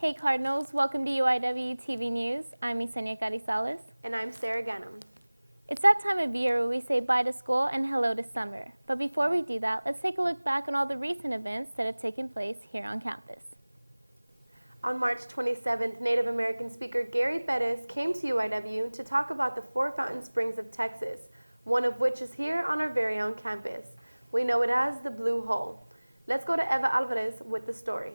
Hey Cardinals, welcome to UIWtv News. I'm Ysenia Carrizales. And I'm Sara, Ghannam. It's that time of year where we say bye to school and hello to summer. But before we do that, let's take a look back on all the recent events that have taken place here on campus. On March 27th, Native American speaker Gary Perez came to UIW to talk about the Four Fountain Springs of Texas, one of which is here on our very own campus. We know it as the Blue Hole. Let's go to Eva Alvarez with the story.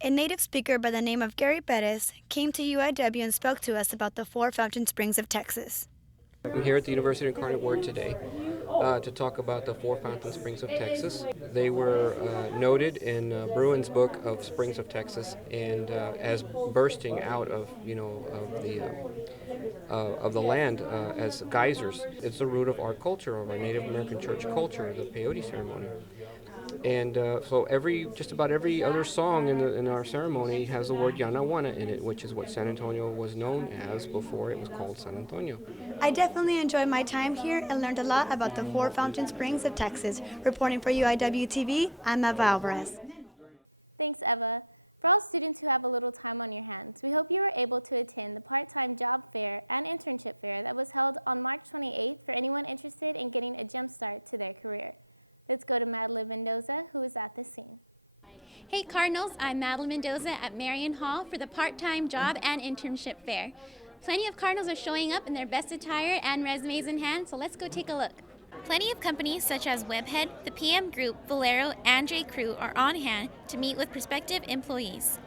A native speaker by the name of Gary Perez came to UIW and spoke to us about the Four Fountain Springs of Texas. I'm here at the University of Incarnate Word today to talk about the Four Fountain Springs of Texas. They were noted in Bruin's book of Springs of Texas and as bursting out of the land as geysers. It's the root of our culture, of our Native American church culture, the peyote ceremony. And so just about every other song in our ceremony has the word Yanawana in it, which is what San Antonio was known as before it was called San Antonio. I definitely enjoyed my time here and learned a lot about the Four Fountain Springs of Texas. Reporting for UIWtv, I'm Eva Alvarez. Thanks, Eva. For all students who have a little time on your hands, we hope you were able to attend the part-time job fair and internship fair that was held on March 28th for anyone interested in getting a jump start to their career. Let's go to Madalyn Mendoza, who is at the scene. Hey Cardinals, I'm Madalyn Mendoza at Marion Hall for the part-time job and internship fair. Plenty of Cardinals are showing up in their best attire and resumes in hand, so let's go take a look. Plenty of companies such as Webhead, the PM Group, Valero, and J. Crew are on hand to meet with prospective employees.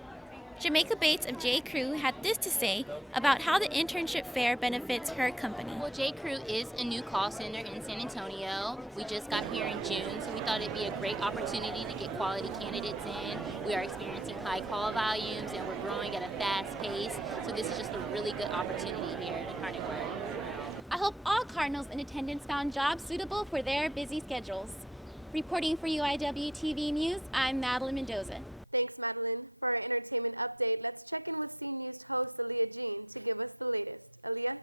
Jamaica Bates of J. Crew had this to say about how the internship fair benefits her company. Well, J. Crew is a new call center in San Antonio. We just got here in June, so we thought it'd be a great opportunity to get quality candidates in. We are experiencing high call volumes and we're growing at a fast pace, so this is just a really good opportunity here at Incarnate Word. I hope all Cardinals in attendance found jobs suitable for their busy schedules. Reporting for UIWtv News, I'm Madalyn Mendoza. Thanks, Madalyn. For our entertainment update, let's check in with C News host Aleah Jean to give us the latest. Aleah?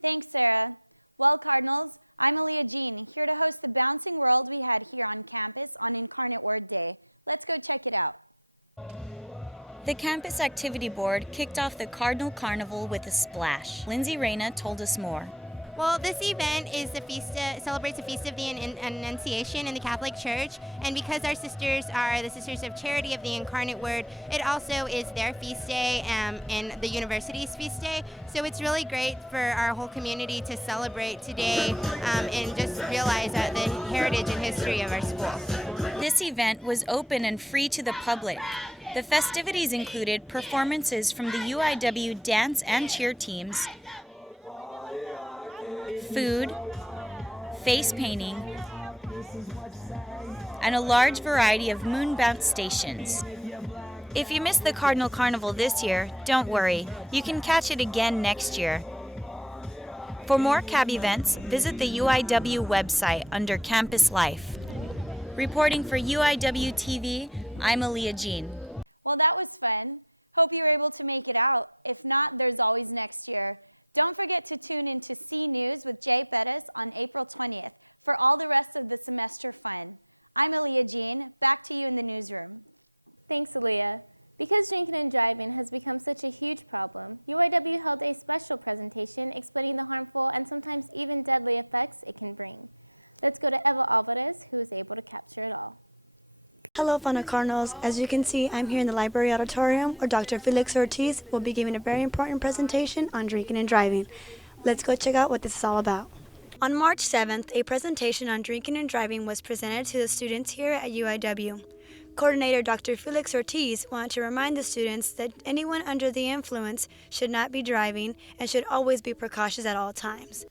Thanks, Sara. Well, Cardinals, I'm Aleah Jean, here to host the bouncing world we had here on campus on Incarnate Word Day. Let's go check it out. The Campus Activity Board kicked off the Cardinal Carnival with a splash. Lindsay Reyna told us more. Well, this event is celebrates the Feast of the Annunciation in the Catholic Church, and because our sisters are the Sisters of Charity of the Incarnate Word, it also is their feast day and the university's feast day. So it's really great for our whole community to celebrate today and just realize the heritage and history of our school. This event was open and free to the public. The festivities included performances from the UIW dance and cheer teams, food, face painting, and a large variety of moon bounce stations. If you missed the Cardinal Carnival this year, don't worry, you can catch it again next year. For more CAB events, visit the UIW website under Campus Life. Reporting for UIWtv, I'm Aleah Jean. Well, that was fun. Hope you were able to make it out. If not, there's always next year. Don't forget to tune in to C News with Jay Perez on April 20th for all the rest of the semester fun. I'm Aleah Jean. Back to you in the newsroom. Thanks, Aleah. Because drinking and driving has become such a huge problem, UIW held a special presentation explaining the harmful and sometimes even deadly effects it can bring. Let's go to Eva Alvarez, who is able to capture it all. Hello, Fana Cardinals. As you can see, I'm here in the library auditorium where Dr. Felix Ortiz will be giving a very important presentation on drinking and driving. Let's go check out what this is all about. On March 7th, a presentation on drinking and driving was presented to the students here at UIW. Coordinator Dr. Felix Ortiz wanted to remind the students that anyone under the influence should not be driving and should always be precautious at all times.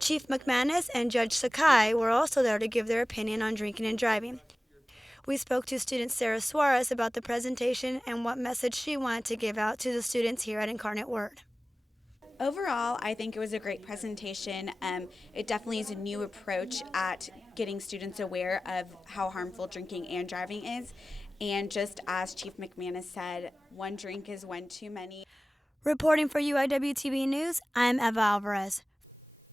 Chief McManus and Judge Sakai were also there to give their opinion on drinking and driving. We spoke to student Sara Suarez about the presentation and what message she wanted to give out to the students here at Incarnate Word. Overall, I think it was a great presentation. It definitely is a new approach at getting students aware of how harmful drinking and driving is. And just as Chief McManus said, one drink is one too many. Reporting for UIWtv News, I'm Eva Alvarez.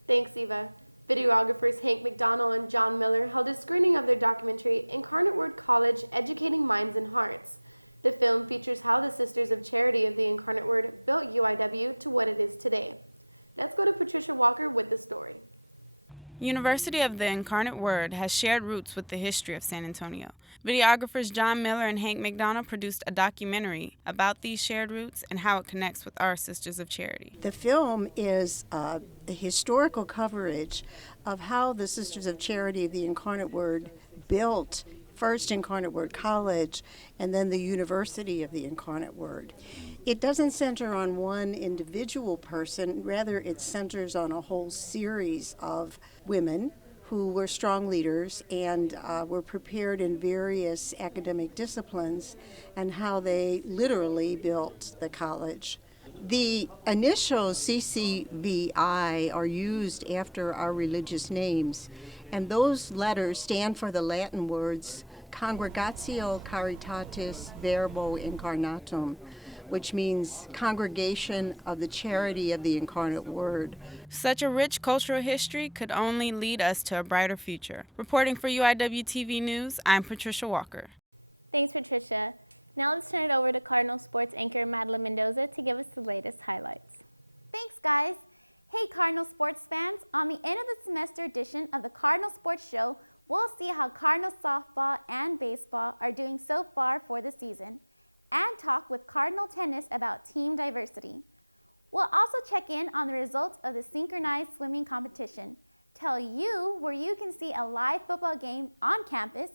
Thanks, Eva. Videographers Hank McDonald and John Miller held a screening of their documentary, Incarnate Word College, Educating Minds and Hearts. The film features how the Sisters of Charity of the Incarnate Word built UIW to what it is today. Let's go to Patricia Walker with the story. University of the Incarnate Word has shared roots with the history of San Antonio. Videographers John Miller and Hank McDonough produced a documentary about these shared roots and how it connects with our Sisters of Charity. The film is a historical coverage of how the Sisters of Charity of the Incarnate Word built first Incarnate Word College and then the University of the Incarnate Word. It doesn't center on one individual person, rather it centers on a whole series of women who were strong leaders and were prepared in various academic disciplines and how they literally built the college. The initials CCVI are used after our religious names, and those letters stand for the Latin words Congregatio Caritatis Verbo Incarnatum, which means Congregation of the Charity of the Incarnate Word. Such a rich cultural history could only lead us to a brighter future. Reporting for UIWtv News, I'm Patricia Walker. Thanks, Patricia. Now let's turn it over to Cardinal Sports anchor Madalyn Mendoza to give us the latest highlights. Thanks, guys. Hey, Cardinal sports fans. On the end of the semester edition of the Cardinal Sports Show, we'll see how Cardinal softball and baseball are doing so far for the season, and talk with Cardinal tennis about team diversity. We'll also check in on the results of the synchronized swimming competition, tell you where you can see a live football game on campus,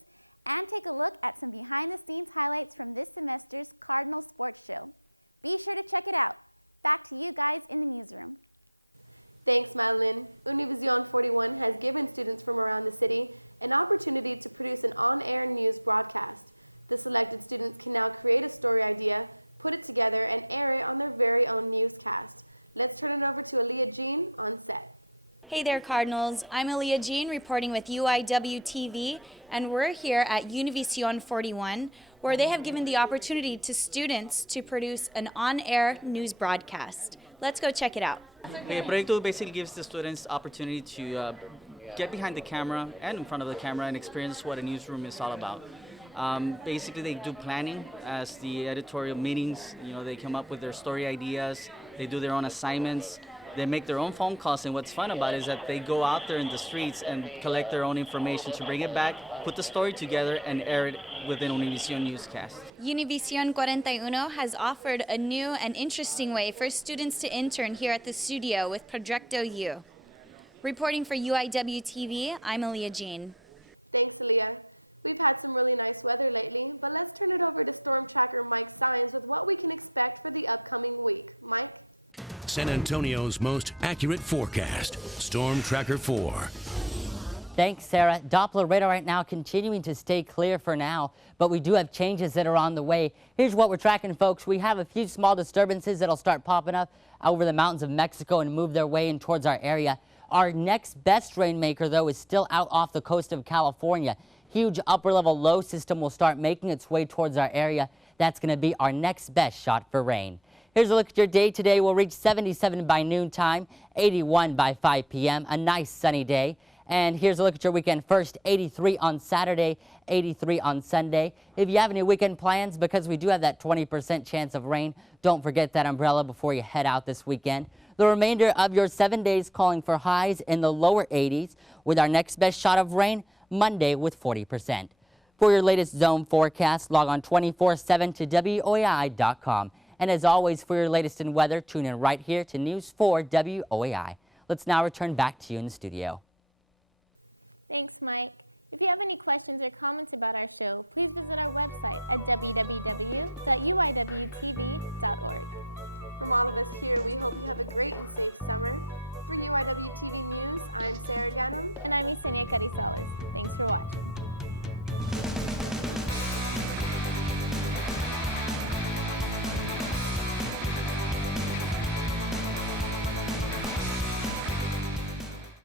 and take a look at some behind-the-scenes highlights from this semester's Cardinal Sports Show. Be sure to check it out. Back to you guys in the newsroom. Thanks, Madalyn. UIWtv 41 has given students from around the city an opportunity to produce an on-air news broadcast. The selected students can now create a story idea, put it together, and air it on their very own newscast. Let's turn it over to Aleah Jean on set. Hey there, Cardinals. I'm Aleah Jean reporting with UIWtv, and we're here at UIWtv 41, where they have given the opportunity to students to produce an on-air news broadcast. Let's go check it out. The proyecto basically gives the students opportunity to get behind the camera and in front of the camera and experience what a newsroom is all about. Basically, they do planning as the editorial meetings. They come up with their story ideas. They do their own assignments. They make their own phone calls, and what's fun about it is that they go out there in the streets and collect their own information to bring it back, put the story together, and air it within Univision Newscast. Univision 41 has offered a new and interesting way for students to intern here at the studio with Proyecto U. Reporting for UIWtv, I'm Aleah Jean. Thanks, Aleah. We've had some really nice weather lately, but let's turn it over to Storm Tracker Mike Sines with what we can expect for the upcoming week. Mike? San Antonio's most accurate forecast, Storm Tracker 4. Thanks, Sarah. Doppler radar right now continuing to stay clear for now, but we do have changes that are on the way. Here's what we're tracking, folks. We have a few small disturbances that'll start popping up over the mountains of Mexico and move their way in towards our area. Our next best rainmaker, though, is still out off the coast of California. Huge upper-level low system will start making its way towards our area. That's going to be our next best shot for rain. Here's a look at your day today. We'll reach 77 by noontime, 81 by 5 p.m., a nice sunny day. And here's a look at your weekend first, 83 on Saturday, 83 on Sunday. If you have any weekend plans, because we do have that 20% chance of rain, don't forget that umbrella before you head out this weekend. The remainder of your 7 days calling for highs in the lower 80s, with our next best shot of rain Monday with 40%. For your latest zone forecast, log on 24/7 to WOAI.com. And as always, for your latest in weather, tune in right here to News 4 WOAI. Let's now return back to you in the studio. Thanks, Mike. If you have any questions or comments about our show, please visit our website at www.uiwtv.org. From all of us here, we hope you have a great and safe summer. For UIWtv News, I'm Sara Ghannam. And I'm Ysenia Carrizales. Thanks for watching.